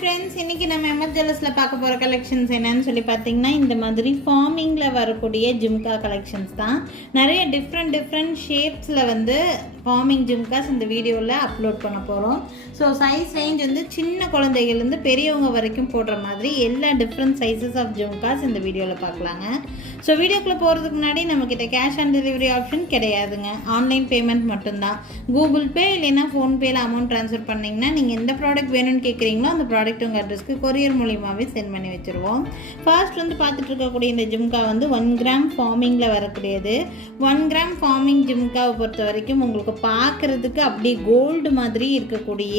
Friends, இன்றைக்கி நம்ம MS ஜுவல்லர்ஸில் பார்க்க போகிற கலெக்ஷன்ஸ் என்னன்னு சொல்லி பார்த்தீங்கன்னா, இந்த மாதிரி ஃபார்மிங்கில் வரக்கூடிய ஜிம்கா கலெக்ஷன்ஸ் தான். நிறைய டிஃப்ரெண்ட் ஷேப்ஸில் வந்து ஃபார்மிங் ஜிம்காஸ் இந்த வீடியோவில் அப்லோட் பண்ண போகிறோம். ஸோ சைஸ் ரேஞ்ச் வந்து சின்ன குழந்தைகள்லேருந்து பெரியவங்க வரைக்கும் போடுற மாதிரி எல்லா டிஃப்ரெண்ட் சைஸஸ் ஆஃப் ஜிம்காஸ் இந்த வீடியோவில் பார்க்கலாங்க. ஸோ வீடியோக்குள்ளே போகிறதுக்கு முன்னாடி நம்மக்கிட்ட கேஷ் ஆன் டெலிவரி ஆப்ஷன் கிடையாதுங்க. ஆன்லைன் பேமெண்ட் மட்டும்தான். கூகுள் பே இல்லைன்னா ஃபோன்பேயில் அமௌண்ட் ட்ரான்ஸ்ஃபர் பண்ணிங்கன்னா நீங்கள் எந்த ப்ராடக்ட் வேணும்னு கேட்குறீங்களோ அந்த ப்ராடக்ட் உங்கள் அட்ரஸ்க்கு கொரியர் மூலியமாகவே சென்ட் பண்ணி வச்சுருவோம். ஃபர்ஸ்ட் வந்து பார்த்துட்டு இருக்கக்கூடிய இந்த ஜிம்கா வந்து 1 கிராம் ஃபார்மிங்கில் வரக்கூடியது. 1 கிராம் ஃபார்மிங் ஜிம்காவை பொறுத்த வரைக்கும் உங்களுக்கு பார்க்குறதுக்கு அப்படி கோல்டு மாதிரி இருக்கக்கூடிய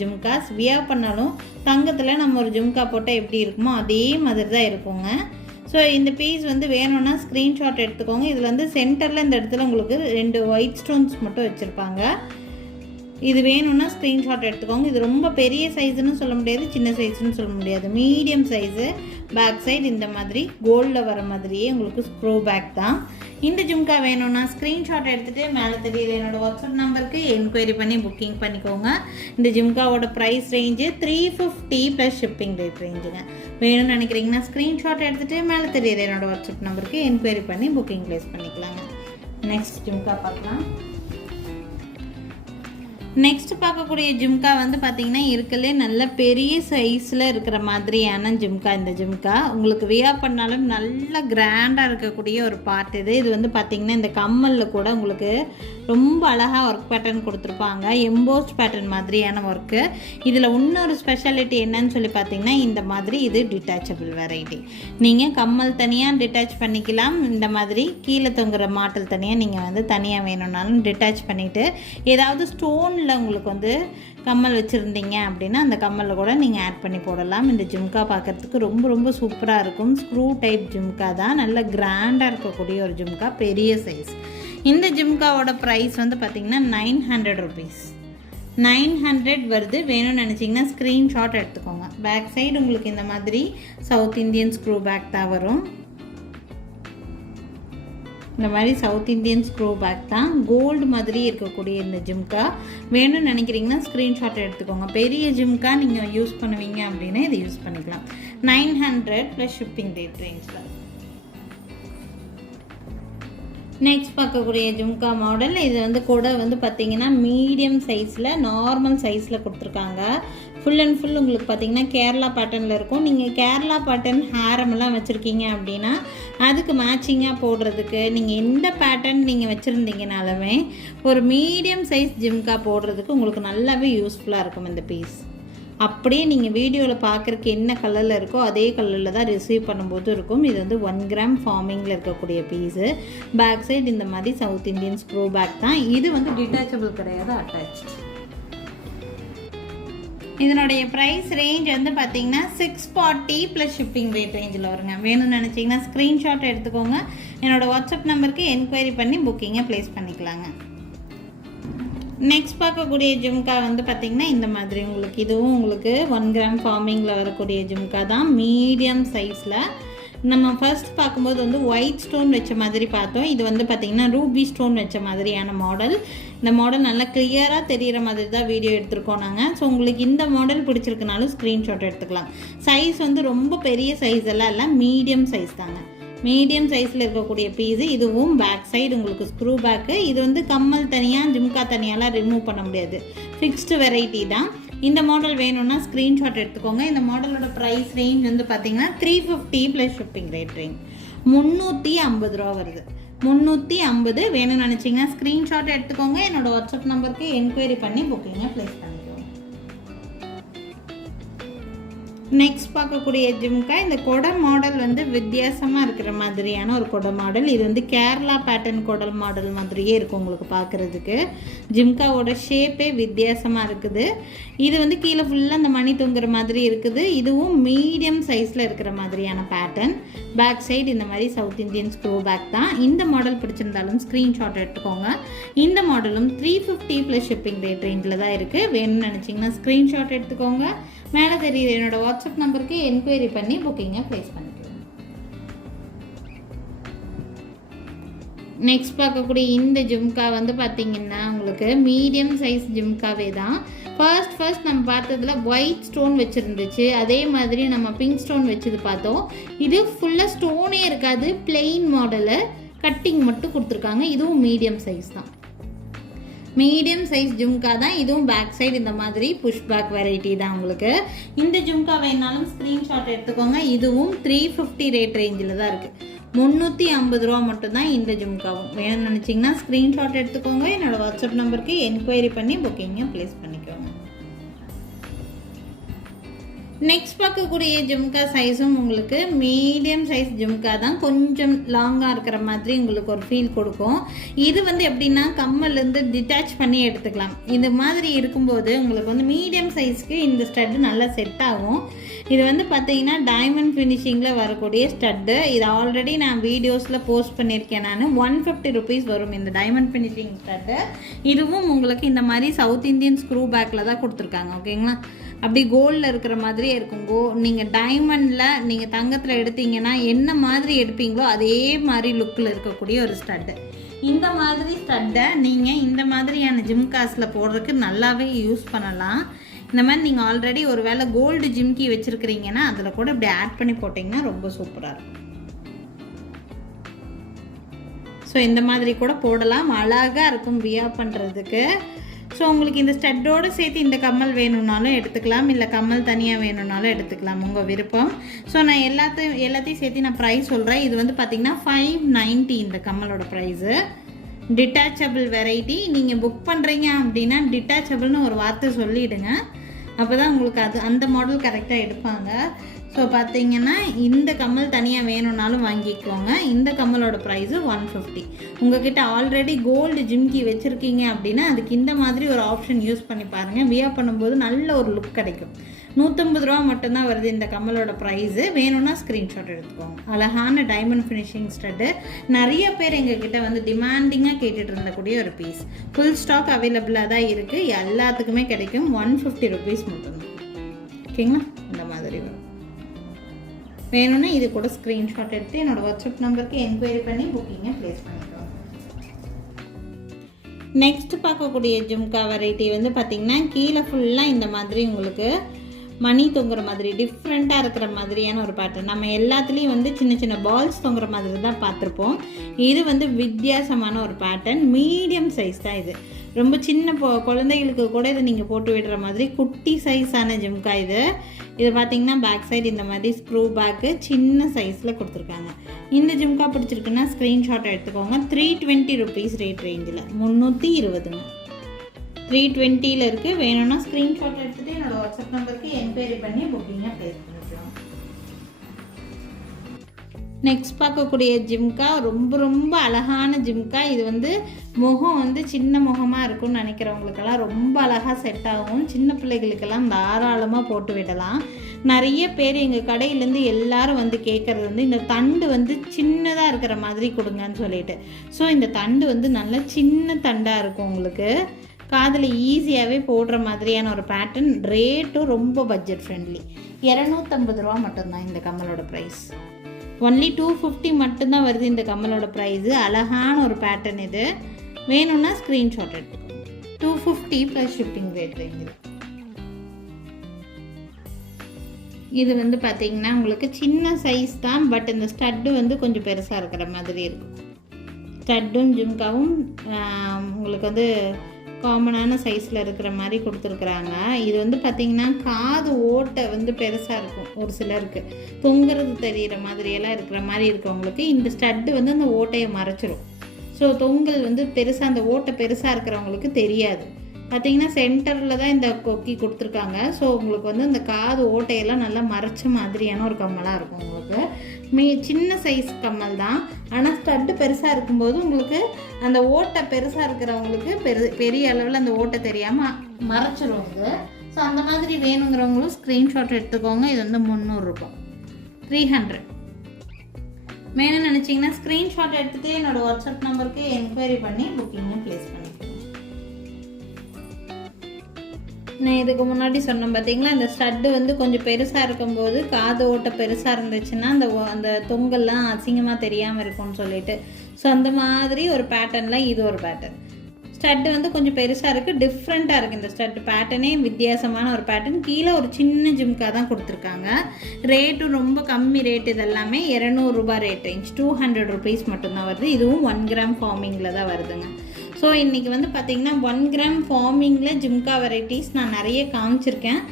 ஜிம்காஸ். வியர் பண்ணாலும் தங்கத்தில் நம்ம ஒரு ஜிம்கா போட்டால் எப்படி இருக்குமோ அதே மாதிரி தான் இருக்குங்க. ஸோ இந்த பீஸ் வந்து வேணும்னா ஸ்க்ரீன்ஷாட் எடுத்துக்கோங்க. இதில் வந்து சென்டரில் இந்த இடத்துல உங்களுக்கு 2 ஒயிட் ஸ்டோன்ஸ் மட்டும் வச்சுருப்பாங்க. இது வேணும்னா ஸ்க்ரீன்ஷாட் எடுத்துக்கோங்க. இது ரொம்ப பெரிய சைஸுன்னு சொல்ல முடியாது, சின்ன சைஸுன்னு சொல்ல முடியாது, மீடியம் சைஸு. பேக் சைடு இந்த மாதிரி கோல்டில் வர மாதிரியே உங்களுக்கு ஸ்க்ரூ பேக் தான். இந்த ஜும்கா வேணும்னா ஸ்க்ரீன்ஷாட் எடுத்துகிட்டு மேலே தெரியுது என்னோடய வாட்ஸ்அப் நம்பருக்கு என்கொயரி பண்ணி புக்கிங் பண்ணிக்கோங்க. இந்த ஜும்காவோட price range 350 plus shipping rate ரேஞ்சுங்க. வேணும்னு நினைக்கிறீங்கன்னா ஸ்க்ரீன்ஷாட் எடுத்துகிட்டு மேலே தெரியுது என்னோடய வாட்ஸ்அப் நம்பருக்கு என்கொயரி பண்ணி புக்கிங் ப்ளேஸ் பண்ணிக்கலாங்க. நெக்ஸ்ட் ஜும்கா பார்க்கலாம். நெக்ஸ்ட் பார்க்கக்கூடிய ஜிம்கா வந்து பார்த்திங்கன்னா இருக்கலே நல்ல பெரிய சைஸில் இருக்கிற மாதிரியான ஜிம்கா. இந்த ஜிம்கா உங்களுக்கு வியர் பண்ணாலும் நல்ல கிராண்டாக இருக்கக்கூடிய ஒரு பார்ட் இது. இது வந்து பார்த்திங்கன்னா இந்த கம்மலில் கூட உங்களுக்கு ரொம்ப அழகாக ஒர்க் பேட்டர்ன் கொடுத்துருப்பாங்க. எம்போஸ்ட் பேட்டர்ன் மாதிரியான ஒர்க்கு. இதில் இன்னொரு ஸ்பெஷாலிட்டி என்னன்னு சொல்லி பார்த்திங்கன்னா இந்த மாதிரி இது டிட்டாச்சபிள் வெரைட்டி. நீங்கள் கம்மல் தனியாக டிட்டாச் பண்ணிக்கலாம். இந்த மாதிரி கீழே தொங்குற மாட்டல் தனியாக நீங்கள் வந்து தனியாக வேணும்னாலும் டிட்டாச் பண்ணிவிட்டு ஏதாவது ஸ்டோன் உங்களுக்கு வந்து கம்மல் வச்சுருந்தீங்க அப்படின்னா அந்த கம்மலில் கூட நீங்கள் ஆட் பண்ணி போடலாம். இந்த ஜிம்கா பார்க்குறதுக்கு ரொம்ப சூப்பராக இருக்கும். ஸ்க்ரூ டைப் ஜிம்கா தான். நல்ல கிராண்டாக இருக்கக்கூடிய ஒரு ஜிம்கா, பெரிய சைஸ். இந்த ஜிம்காவோட ப்ரைஸ் வந்து பார்த்திங்கன்னா 900 ருபீஸ். 900 வருது. வேணும்னு நினச்சிங்கன்னா ஸ்க்ரீன்ஷாட் எடுத்துக்கோங்க. பேக் சைடு உங்களுக்கு இந்த மாதிரி சவுத் இந்தியன் ஸ்க்ரூ பேக் தான் வரும். இந்த மாதிரி சவுத் இந்தியன் ஸ்க்ரூ பேக் தான். கோல்டு மாதிரி இருக்கக்கூடிய இந்த ஜிம்கா வேணும்னு நினைக்கிறீங்கன்னா ஸ்க்ரீன்ஷாட் எடுத்துக்கோங்க. பெரிய ஜிம்கா நீங்கள் யூஸ் பண்ணுவீங்க அப்படின்னா இதை யூஸ் பண்ணிக்கலாம். 900 ப்ளஸ் ஷிப்பிங் ரேட் ரேஞ்சில். நெக்ஸ்ட் பார்க்கக்கூடிய ஜிம்கா மாடல் இது வந்து கூட வந்து பார்த்திங்கன்னா மீடியம் சைஸில் நார்மல் சைஸில் கொடுத்துருக்காங்க. ஃபுல் அண்ட் ஃபுல் உங்களுக்கு பார்த்திங்கன்னா கேரளா பேட்டர்னில் இருக்கும். நீங்கள் கேரளா பேட்டர்ன் ஹேரமெல்லாம் வச்சுருக்கீங்க அப்படின்னா அதுக்கு மேட்சிங்காக போடுறதுக்கு நீங்கள் எந்த பேட்டர்ன் நீங்கள் வச்சுருந்தீங்கனாலுமே ஒரு மீடியம் சைஸ் ஜிம்கா போடுறதுக்கு உங்களுக்கு நல்லாவே யூஸ்ஃபுல்லாக இருக்கும் இந்த பீஸ். அப்படியே நீங்கள் வீடியோவில் பார்க்குறக்கு என்ன கலரில் இருக்கோ அதே கலரில் தான் ரிசீவ் பண்ணும்போது இருக்கும். இது வந்து 1 கிராம் ஃபார்மிங்கில் இருக்கக்கூடிய பீஸு. பேக் சைடு இந்த மாதிரி சவுத் இந்தியன் ஸ்க்ரூ பேக் தான். இது வந்து டிட்டாச்சபிள் கிடையாது, அட்டாச். இதனுடைய ப்ரைஸ் ரேஞ்ச் வந்து பார்த்திங்கன்னா 640 ப்ளஸ் ஷிப்பிங் ரேட் ரேஞ்சில் வருங்க. வேணும்னு நினச்சிங்கன்னா ஸ்க்ரீன்ஷாட் எடுத்துக்கோங்க. என்னோடய வாட்ஸ்அப் நம்பருக்கு என்கொயரி பண்ணி புக்கிங்கை ப்ளேஸ் பண்ணிக்கலாங்க. நெக்ஸ்ட் பார்க்கக்கூடிய ஜிம்கா வந்து பார்த்திங்கன்னா இந்த மாதிரி உங்களுக்கு இதுவும் உங்களுக்கு 1 கிராம் ஃபார்மிங்கில் வரக்கூடிய ஜிம்கா தான். மீடியம் சைஸில். நம்ம ஃபர்ஸ்ட் பார்க்கும்போது வந்து ஒயிட் ஸ்டோன் வச்ச மாதிரி பார்த்தோம். இது வந்து பார்த்திங்கன்னா ரூபி ஸ்டோன் வச்ச மாதிரியான மாடல். இந்த மாடல் நல்லா கிளியராக தெரிகிற மாதிரி தான் வீடியோ எடுத்துருக்கோம் நாங்கள். ஸோ உங்களுக்கு இந்த மாடல் பிடிச்சிருக்குனாலும் ஸ்க்ரீன்ஷாட் எடுத்துக்கலாம். சைஸ் வந்து ரொம்ப பெரிய சைஸ் எல்லாம் இல்லை, மீடியம் சைஸ் தாங்க. மீடியம் சைஸில் இருக்கக்கூடிய பீஸு. இதுவும் பேக் சைடு உங்களுக்கு ஸ்க்ரூ பேக்கு. இது வந்து கம்மல் தனியாக ஜிம்கா தனியாலாம் ரிமூவ் பண்ண முடியாது, ஃபிக்ஸ்டு வெரைட்டி தான். இந்த மாடல் வேணும்னா ஸ்க்ரீன்ஷாட் எடுத்துக்கோங்க. இந்த மாடலோட ப்ரைஸ் ரேஞ்ச் வந்து பார்த்திங்கன்னா 350 ப்ளஸ் ஷிப்பிங் ரேட் ரேஞ்ச். 350 ரூபா வருது. 350. வேணும்னு நினச்சிங்கன்னா ஸ்க்ரீன்ஷாட் எடுத்துக்கோங்க. என்னோடய வாட்ஸ்அப் நம்பருக்கு என்கொயரி பண்ணி புக்கிங்கை ப்ளேஸ் பண்ணிக்கோங்க. நெக்ஸ்ட் பார்க்கக்கூடிய ஜிம்கா இந்த கொடை மாடல் வந்து வித்தியாசமாக இருக்கிற மாதிரியான ஒரு கொடை மாடல். இது வந்து கேரளா பேட்டர்ன் கொடல் மாடல் மாதிரியே இருக்கும் உங்களுக்கு பார்க்குறதுக்கு. ஜிம்காவோட ஷேப்பே வித்தியாசமாக இருக்குது. இது வந்து கீழே ஃபுல்லாக அந்த மணி தொங்குற மாதிரி இருக்குது. இதுவும் மீடியம் சைஸில் இருக்கிற மாதிரியான பேட்டர்ன். பேக் சைடு இந்த மாதிரி சவுத் இந்தியன் ஸ்க்ரூ பேக் தான். இந்த மாடல் பிடிச்சிருந்தாலும் ஸ்க்ரீன்ஷாட் எடுத்துக்கோங்க. இந்த மாடலும் 350 ப்ளஸ் ஷிப்பிங் ரேட் ரேஞ்சில் தான் இருக்குது. வேணும்னு நினச்சிங்கன்னா ஸ்க்ரீன்ஷாட் எடுத்துக்கோங்க. மேலே தெரியுது என்னோடய வாட்ஸ்அப் நம்பருக்கு என்கொயரி பண்ணி புக்கிங்கை ப்ளேஸ் பண்ணிக்கலாம். நெக்ஸ்ட் பார்க்கக்கூடிய இந்த ஜிம்கா வந்து பார்த்திங்கன்னா உங்களுக்கு மீடியம் சைஸ் ஜிம்காவே தான். ஃபர்ஸ்ட் நம்ம பார்த்ததுல ஒயிட் ஸ்டோன் வச்சுருந்துச்சு, அதே மாதிரி நம்ம பிங்க் ஸ்டோன் வச்சது பார்த்தோம். இது ஃபுல்லாக ஸ்டோனே இருக்காது, பிளெயின் மாடலு, கட்டிங் மட்டும் கொடுத்துருக்காங்க. இதுவும் மீடியம் சைஸ் தான், மீடியம் சைஸ் ஜும்கா தான். இதுவும் பேக் சைடு இந்த மாதிரி புஷ் பேக் வெரைட்டி தான். உங்களுக்கு இந்த ஜும்கா வேணாலும் ஸ்க்ரீன்ஷாட் எடுத்துக்கோங்க. இதுவும் 350 ரேட் ரேஞ்சில் தான் இருக்குது. 350 ரூபா மட்டும்தான் இந்த ஜும்காவும். வேணும்னு நினச்சிங்கன்னா ஸ்க்ரீன்ஷாட் எடுத்துக்கோங்க. என்னோடய வாட்ஸ்அப் நம்பருக்கு என்கொயரி பண்ணி புக்கிங்கை ப்ளேஸ் பண்ணிக்கோங்க. நெக்ஸ்ட் பார்க்கக்கூடிய ஜும்கா சைஸும் உங்களுக்கு மீடியம் சைஸ் ஜும்கா தான், கொஞ்சம் லாங்காக இருக்கிற மாதிரி உங்களுக்கு ஒரு ஃபீல் கொடுக்கும். இது வந்து எப்படின்னா கம்மல்லேருந்து டிட்டாச் பண்ணி எடுத்துக்கலாம். இது மாதிரி இருக்கும்போது உங்களுக்கு வந்து மீடியம் சைஸ்க்கு இந்த ஸ்டட்டு நல்லா செட் ஆகும். இது வந்து பார்த்தீங்கன்னா டைமண்ட் ஃபினிஷிங்கில் வரக்கூடிய ஸ்டட்டு. இது ஆல்ரெடி நான் வீடியோஸில் போஸ்ட் பண்ணியிருக்கேன். நான் 150 ருபீஸ் வரும் இந்த டைமண்ட் ஃபினிஷிங் ஸ்டட்டு. இதுவும் உங்களுக்கு இந்த மாதிரி சவுத் இந்தியன் ஸ்க்ரூ பேக்கில் தான் கொடுத்துருக்காங்க. ஓகேங்களா, அப்படி கோல்டில் இருக்கிற மாதிரியே இருக்கும். நீங்கள் டைமண்டில் நீங்கள் தங்கத்தில் எடுத்தீங்கன்னா என்ன மாதிரி எடுப்பீங்களோ அதே மாதிரி லுக்கில் இருக்கக்கூடிய ஒரு ஸ்டட்டு. இந்த மாதிரி ஸ்டட்டை நீங்கள் இந்த மாதிரியான ஜிம்காஸில் போடுறதுக்கு நல்லாவே யூஸ் பண்ணலாம். இந்த மாதிரி நீங்கள் ஆல்ரெடி ஒரு வேளை கோல்டு ஜிம்கி வச்சுருக்கிறீங்கன்னா அதில் கூட இப்படி ஆட் பண்ணி போட்டிங்கன்னா ரொம்ப சூப்பராக இருக்கும். ஸோ இந்த மாதிரி கூட போடலாம், அழகாக இருக்கும் வியர் பண்ணுறதுக்கு. ஸோ உங்களுக்கு இந்த ஸ்டட்டோடு சேர்த்து இந்த கம்மல் வேணும்னாலும் எடுத்துக்கலாம், இல்லை கம்மல் தனியாக வேணும்னாலும் எடுத்துக்கலாம், உங்கள் விருப்பம். ஸோ நான் எல்லாத்தையும் சேர்த்து நான் ப்ரைஸ் சொல்கிறேன். இது வந்து பார்த்திங்கன்னா 590 இந்த கம்மலோட ப்ரைஸு. Detachable variety. நீங்கள் புக் பண்ணுறீங்க அப்படின்னா டிட்டாச்சபிள்னு ஒரு வார்த்தை சொல்லிவிடுங்க, அப்போ தான் உங்களுக்கு அந்த மாடல் கரெக்டாக எடுப்பாங்க. ஸோ பார்த்தீங்கன்னா இந்த கம்மல் தனியாக வேணும்னாலும் வாங்கிக்கோங்க. இந்த கம்மலோட ப்ரைஸு 150. உங்ககிட்ட ஆல்ரெடி கோல்டு ஜிம்கி வச்சுருக்கீங்க அப்படின்னா அதுக்கு இந்த மாதிரி ஒரு ஆப்ஷன் யூஸ் பண்ணி பாருங்கள். வியர் பண்ணும்போது நல்ல ஒரு லுக் கிடைக்கும். 150 ரூபா மட்டும்தான் வருது இந்த கம்மலோட ப்ரைஸு. வேணும்னா ஸ்க்ரீன்ஷாட் எடுத்துக்கோங்க. அழகான டைமண்ட் ஃபினிஷிங் ஸ்டட்டு. நிறைய பேர் எங்ககிட்ட வந்து டிமாண்டிங்காக கேட்டுட்டு இருந்தக்கூடிய ஒரு பீஸ். ஃபுல் ஸ்டாக் அவைலபிளாக தான் இருக்குது, எல்லாத்துக்குமே கிடைக்கும். 150 ருபீஸ் மட்டும்தான். ஓகேங்களா, இந்த மாதிரி வரும். வேணும்னா இது கூட ஸ்க்ரீன்ஷாட் எடுத்து என்னோட வாட்ஸ்அப் நம்பருக்கு என்கொயரி பண்ணி புக்கிங்கை ப்ளேஸ் பண்ணிக்கோங்க. நெக்ஸ்ட் பார்க்கக்கூடிய ஜும்கா வெரைட்டி வந்து பார்த்திங்கன்னா கீழே ஃபுல்லாக இந்த மாதிரி உங்களுக்கு மணி தொங்குற மாதிரி டிஃப்ரெண்ட்டாக இருக்கிற மாதிரியான ஒரு பேட்டர்ன். நம்ம எல்லாத்துலேயும் வந்து சின்ன சின்ன பால்ஸ் தொங்குற மாதிரி தான் பார்த்துருப்போம். இது வந்து வித்தியாசமான ஒரு பேட்டர்ன். மீடியம் சைஸ் தான் இது. ரொம்ப சின்ன குழந்தைகளுக்கு கூட இதை நீங்கள் போட்டு விடுற மாதிரி குட்டி சைஸான ஜிம்கா இது. இது பார்த்தீங்கன்னா பேக் சைடு இந்த மாதிரி ஸ்க்ரூ பேக்கு சின்ன சைஸில் கொடுத்துருக்காங்க. இந்த ஜிம்கா பிடிச்சிருக்குன்னா ஸ்க்ரீன்ஷாட் எடுத்துக்கோங்க. 320 ருபீஸ் ரேட் ரேஞ்சில், 320ங்க. 320 இருக்குது. வேணும்னா ஸ்க்ரீன்ஷாட் எடுத்துகிட்டு என்னோடய வாட்ஸ்அப் நம்பருக்கு என்கொயரி பண்ணி புக்கிங்கை ப்ளேஸ் பண்ணிக்கலாம். நெக்ஸ்ட் பார்க்கக்கூடிய ஜிம்கா ரொம்ப அழகான ஜிம்கா. இது வந்து முகம் வந்து சின்ன முகமாக இருக்கும்னு நினைக்கிறவங்களுக்கெல்லாம் ரொம்ப அழகாக செட் ஆகும். சின்ன பிள்ளைகளுக்கெல்லாம் தாராளமாக போட்டு விடலாம். நிறைய பேர் எங்கள் கடையிலேருந்து எல்லாரும் வந்து கேட்குறது வந்து இந்த தண்டு வந்து சின்னதாக இருக்கிற மாதிரி கொடுங்கன்னு சொல்லிட்டு. ஸோ இந்த தண்டு வந்து நல்ல சின்ன தண்டாக இருக்கும். உங்களுக்கு காதில் ஈஸியாகவே போடுற மாதிரியான ஒரு பேட்டர்ன். ரேட்டும் ரொம்ப பட்ஜெட் ஃப்ரெண்ட்லி. 250 ரூபா மட்டும்தான் இந்த கம்மலோட ப்ரைஸ். ஒன்லி 250 மட்டும்தான் வருது இந்த கம்மலோட ப்ரைஸு. அழகான ஒரு பேட்டர்ன் இது. வேணும்னா ஸ்க்ரீன்ஷாட் எடுத்துக்கோங்க. 250 ப்ளஸ் ஷிப்பிங் ரேட் ரேஞ்சில். இது வந்து பார்த்திங்கன்னா உங்களுக்கு சின்ன சைஸ் தான், பட் இந்த ஸ்டட்டு வந்து கொஞ்சம் பெருசாக இருக்கிற மாதிரி இருக்கும். ஸ்டட்டும் ஜிம்காவும் உங்களுக்கு வந்து காமனான சைஸில் இருக்கிற மாதிரி கொடுத்துருக்குறாங்க. இது வந்து பார்த்திங்கன்னா காது ஓட்டை வந்து பெருசாக இருக்கும். ஒரு சிலருக்கு தொங்குறது தெரிகிற மாதிரியெல்லாம் இருக்கிற மாதிரி இருக்கவங்களுக்கு இந்த ஸ்டட்டு வந்து அந்த ஓட்டையை மறைச்சிரும். ஸோ தொங்கல் வந்து பெருசாக அந்த ஓட்டை பெருசாக இருக்கிறவங்களுக்கு தெரியாது. பார்த்திங்கன்னா சென்டரில் தான் இந்த கொக்கி கொடுத்துருக்காங்க. ஸோ உங்களுக்கு வந்து இந்த காது ஓட்டையெல்லாம் நல்லா மறைச்ச மாதிரியான ஒரு கம்மலாக இருக்கும். உங்களுக்கு சின்ன சைஸ் கம்மல் தான், ஆனால் ஸ்டட்டு பெருசாக இருக்கும்போது உங்களுக்கு அந்த ஓட்டை பெருசாக இருக்கிறவங்களுக்கு பெரிய அளவில் அந்த ஓட்டை தெரியாமல் மறைச்சிரும் இது. ஸோ அந்த மாதிரி வேணுங்கிறவங்களும் ஸ்க்ரீன்ஷாட் எடுத்துக்கோங்க. இது வந்து 300 ரூபாய், 300. வேணும்னு நினச்சிங்கன்னா ஸ்க்ரீன்ஷாட் எடுத்துகிட்டு என்னோடய வாட்ஸ்அப் நம்பருக்கு என்கொயரி பண்ணி புக்கிங்கை ப்ளேஸ் பண்ணிக்கோங்க. நான் இதுக்கு முன்னாடி சொன்னேன் பார்த்தீங்களா, இந்த ஸ்டட்டு வந்து கொஞ்சம் பெருசாக இருக்கும்போது காது ஓட்டை பெருசாக இருந்துச்சுன்னா அந்த தொங்கல்லாம் அசிங்கமாக தெரியாமல் இருக்கும்னு சொல்லிட்டு. ஸோ அந்த மாதிரி ஒரு பேட்டர்னில் இது ஒரு பேட்டர்ன். ஸ்டட்டு வந்து கொஞ்சம் பெருசாக இருக்குது, டிஃப்ரெண்ட்டாக இருக்குது. இந்த ஸ்டட் பேட்டர்னே வித்தியாசமான ஒரு பேட்டர்ன். கீழே ஒரு சின்ன ஜிம்கா தான் கொடுத்துருக்காங்க. ரேட்டும் ரொம்ப கம்மி ரேட். இதெல்லாமே 200 ரூபாய் ரேட் ரேஞ்ச், 200 ருபீஸ் மட்டும்தான் வருது. இதுவும் 1 கிராம் ஃபார்மிங்கில் தான் வருதுங்க. ஸோ இன்றைக்கி வந்து பார்த்திங்கன்னா 1 கிராம் ஃபார்மிங்கில் ஜிம்கா வெரைட்டிஸ் நான் நிறைய காமிச்சிருக்கேன்.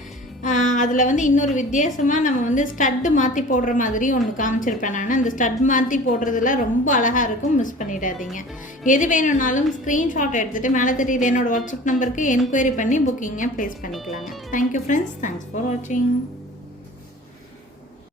அதில் வந்து இன்னொரு வித்தியாசமாக நம்ம வந்து ஸ்டட்டு மாற்றி போடுற மாதிரி ஒன்று காமிச்சிருப்பேன் நான். அந்த ஸ்டட் மாற்றி போடுறதுல ரொம்ப அழகாக இருக்கும், மிஸ் பண்ணிடாதீங்க. எது வேணும்னாலும் ஸ்க்ரீன்ஷாட் எடுத்துகிட்டு மேலே தெரியுது என்னோடய வாட்ஸ்அப் நம்பருக்கு என்கொயரி பண்ணி புக்கிங்கை ப்ளேஸ் பண்ணிக்கலாங்க. தேங்க்யூ ஃப்ரெண்ட்ஸ், தேங்க்ஸ் ஃபார் வாட்சிங்.